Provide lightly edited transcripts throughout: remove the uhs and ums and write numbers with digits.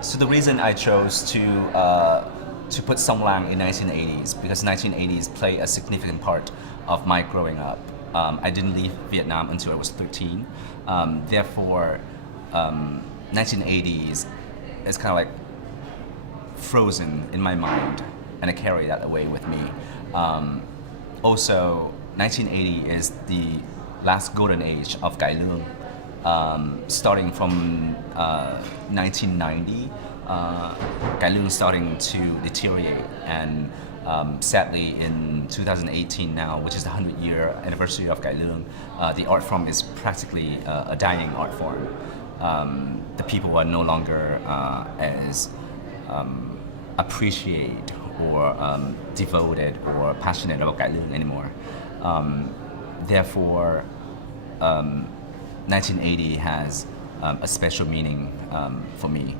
So the reason I chose to put Song Lang in 1980s because 1980s played a significant part of my growing up. I didn't leave Vietnam until I was 13. Therefore, 1980s is kind of like frozen in my mind, and I carry that away with me. Also, 1980 is the last golden age of Cải Lương. Starting from 1990, Cải Lương starting to deteriorate, and sadly in 2018 now, which is the 100-year anniversary of Cải Lương, the art form is practically a dying art form. The people are no longer as appreciate or devoted or passionate about Cải Lương anymore. Therefore, 1980 has a special meaning for me.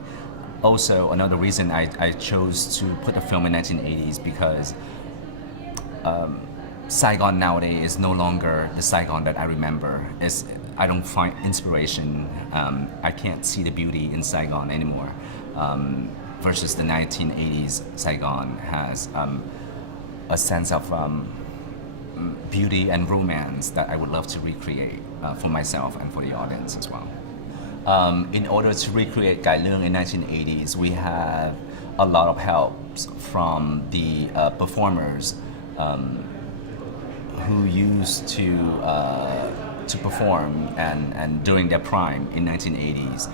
Also, another reason I chose to put the film in 1980s because Saigon nowadays is no longer the Saigon that I remember. I don't find inspiration. I can't see the beauty in Saigon anymore. Versus the 1980s, Saigon has a sense of beauty and romance that I would love to recreate for myself and for the audience as well. In order to recreate Cải Lương in 1980s, we have a lot of helps from the performers who used to perform and during their prime in 1980s.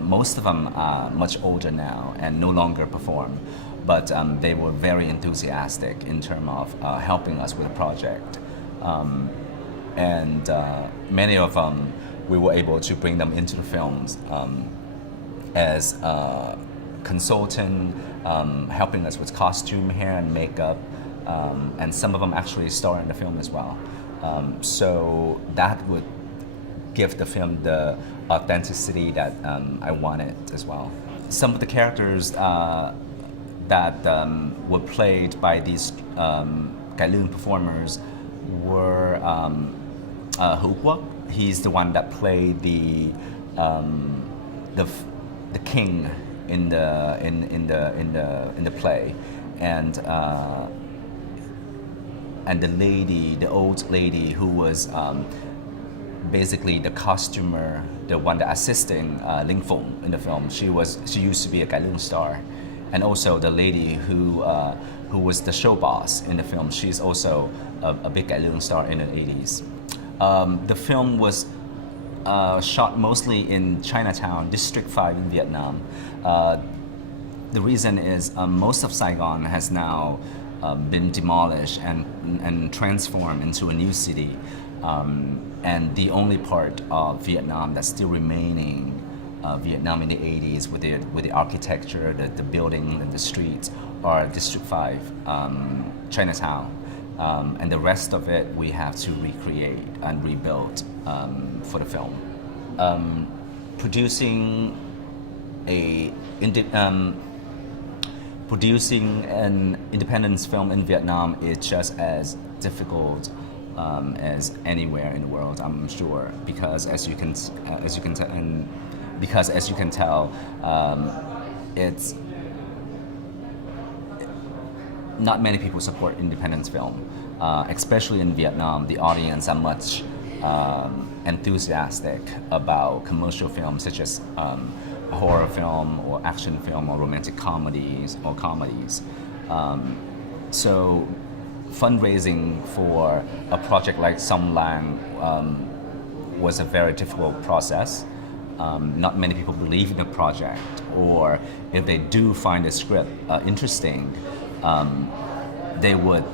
Most of them are much older now and no longer perform, but they were very enthusiastic in terms of helping us with the project. And many of them, we were able to bring them into the films as a consultant, helping us with costume, hair, and makeup, and some of them actually star in the film as well. So that would give the film the authenticity that I wanted as well. Some of the characters that were played by these Cải Lương performers were Hữu Quốc. He's the one that played the king in the play, and the lady, the old lady who was basically the costumer, the one that assisting Linh Phụng in the film. She used to be a Cải Lương star, and also the lady who was the show boss in the film. She's also a big Cải Lương star in the 80s. The film was shot mostly in Chinatown, District 5 in Vietnam. The reason is most of Saigon has now been demolished and transformed into a new city. And the only part of Vietnam that's still remaining, Vietnam in the 80s with the architecture, the building and the streets, are District 5, Chinatown. And the rest of it we have to recreate and rebuild for the film. Producing an independence film in Vietnam is just as difficult as anywhere in the world, I'm sure, because as you can tell, it's not many people support independence film, especially in Vietnam. The audience are much enthusiastic about commercial films such as horror film or action film or romantic comedies. So fundraising for a project like Song Lang was a very difficult process. Not many people believe in the project, or if they do find the script interesting, they would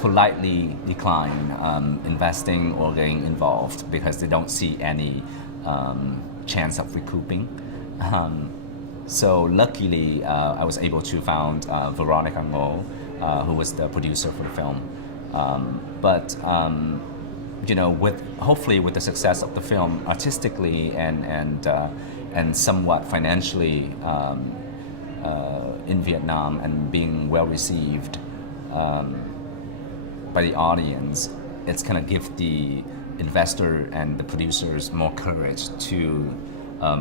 politely decline investing or getting involved because they don't see any chance of recouping. So luckily, I was able to found Veronica Ngo, who was the producer for the film. But hopefully with the success of the film artistically and somewhat financially in Vietnam and being well received by the audience, it's gonna give the investor and the producers more courage to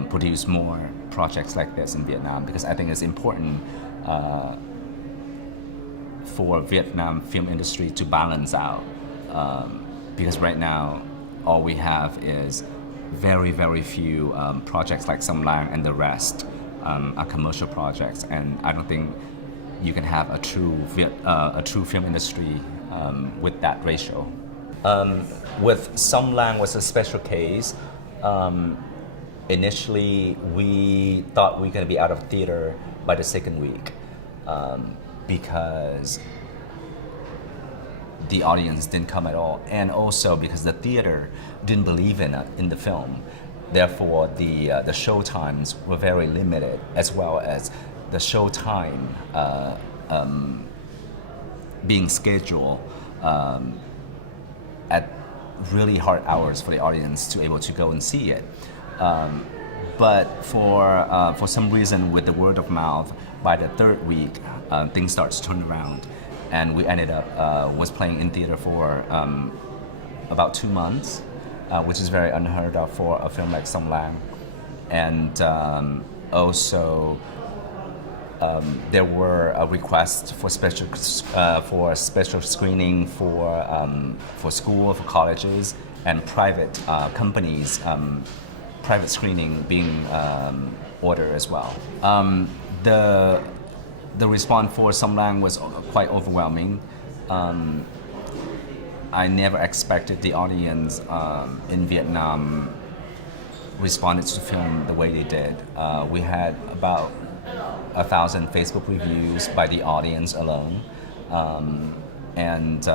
produce more projects like this in Vietnam, because I think it's important for Vietnam film industry to balance out, because right now all we have is very few projects like Song Lang, and the rest are commercial projects, and I don't think you can have a true film industry with that ratio. With Song Lang was a special case. Initially, we thought we were going to be out of theater by the second week, because the audience didn't come at all, and also because the theater didn't believe in the film. Therefore, the show times were very limited, as well as the show time being scheduled at really hard hours for the audience to able to go and see it. But for some reason, with the word of mouth, by the third week, things start to turn around, and we ended up was playing in theater for about 2 months, which is very unheard of for a film like Song Lang. And also there were requests for special screening for school, for colleges, and private companies. Private screening being ordered as well. The response for Song Lang was quite overwhelming. I never expected the audience in Vietnam responded to the film the way they did. We had about 1,000 Facebook reviews by the audience alone, and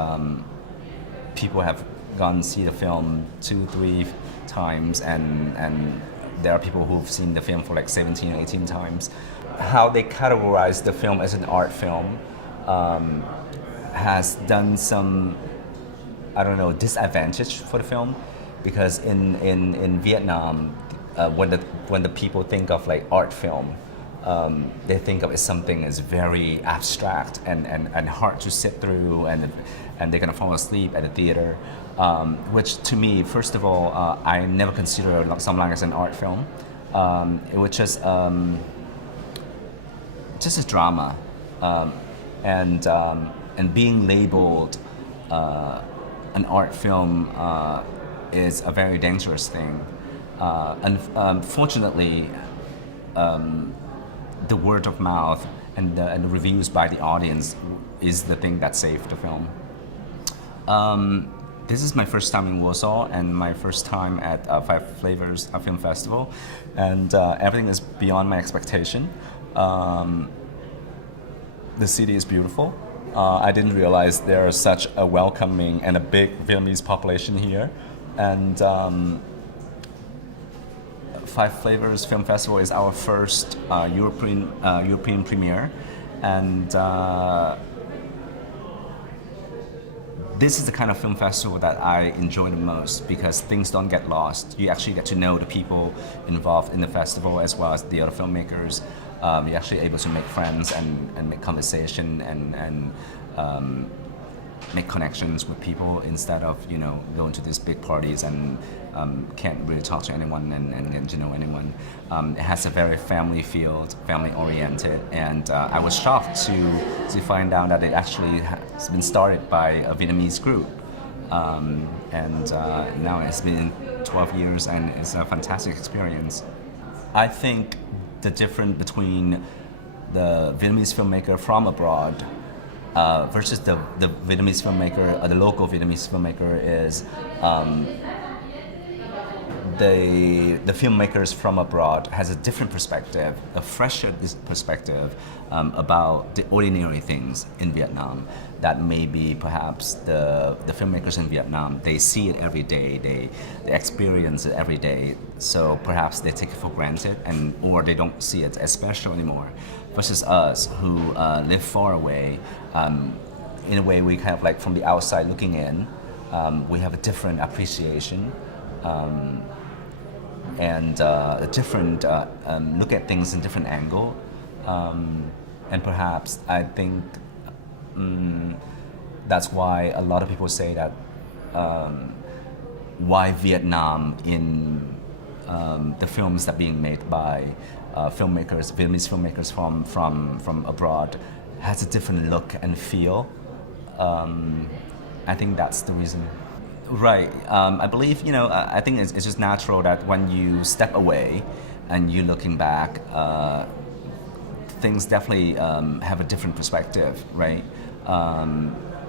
people have gone and see the film 2-3 times, and there are people who've seen the film for like 17 or 18 times. How they categorize the film as an art film has done some, I don't know, disadvantage for the film, because in Vietnam, when the people think of like art film, they think of it as something that's very abstract and hard to sit through, and they're gonna fall asleep at the theater. Which to me, first of all, I never considered Song Lang as an art film. It was just a drama, and being labeled an art film is a very dangerous thing. Unfortunately, the word of mouth and the reviews by the audience is the thing that saved the film. This is my first time in Warsaw and my first time at Five Flavours Film Festival, and everything is beyond my expectation. The city is beautiful. I didn't realize there is such a welcoming and a big Vietnamese population here, and Five Flavours Film Festival is our first European premiere, and this is the kind of film festival that I enjoy the most, because things don't get lost. You actually get to know the people involved in the festival as well as the other filmmakers. You're actually able to make friends and make conversation and make connections with people, instead of going to these big parties and can't really talk to anyone and get to know anyone. It has a very family feel, family oriented, and I was shocked to find out that it actually has been started by a Vietnamese group, and now it's been 12 years and it's a fantastic experience. I think the difference between the Vietnamese filmmaker from abroad versus the Vietnamese filmmaker, the local Vietnamese filmmaker, is the filmmakers from abroad has a different perspective, a fresher perspective about the ordinary things in Vietnam that maybe perhaps the filmmakers in Vietnam, they see it every day, they experience it every day, so perhaps they take it for granted, or they don't see it as special anymore. Versus us who live far away, in a way we kind of like from the outside looking in, we have a different appreciation, and a different look at things in different angle, and perhaps I think that's why a lot of people say that why Vietnam in the films that are being made by filmmakers, Vietnamese filmmakers from abroad, has a different look and feel. I think that's the reason. Right. I believe, I think it's just natural that when you step away and you're looking back, things definitely have a different perspective, right?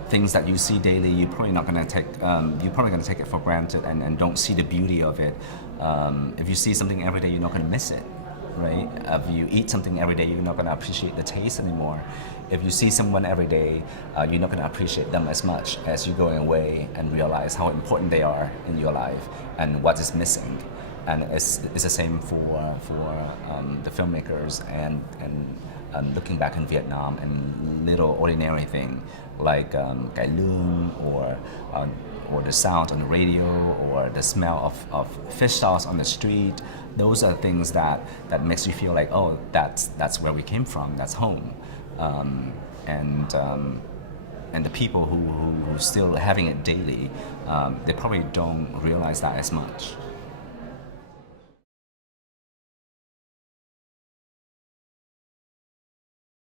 Things that you see daily, you're probably not going to take. You're probably going to take it for granted and don't see the beauty of it. If you see something every day, you're not going to miss it, right? If you eat something every day, you're not going to appreciate the taste anymore. If you see someone every day, you're not going to appreciate them as much as you're going away and realize how important they are in your life and what is missing. And it's the same for the filmmakers and looking back in Vietnam and little ordinary thing like cải lương or the sound on the radio or the smell of fish sauce on the street. Those are things that makes you feel like, oh, that's where we came from, that's home. And the people who still having it daily, they probably don't realize that as much.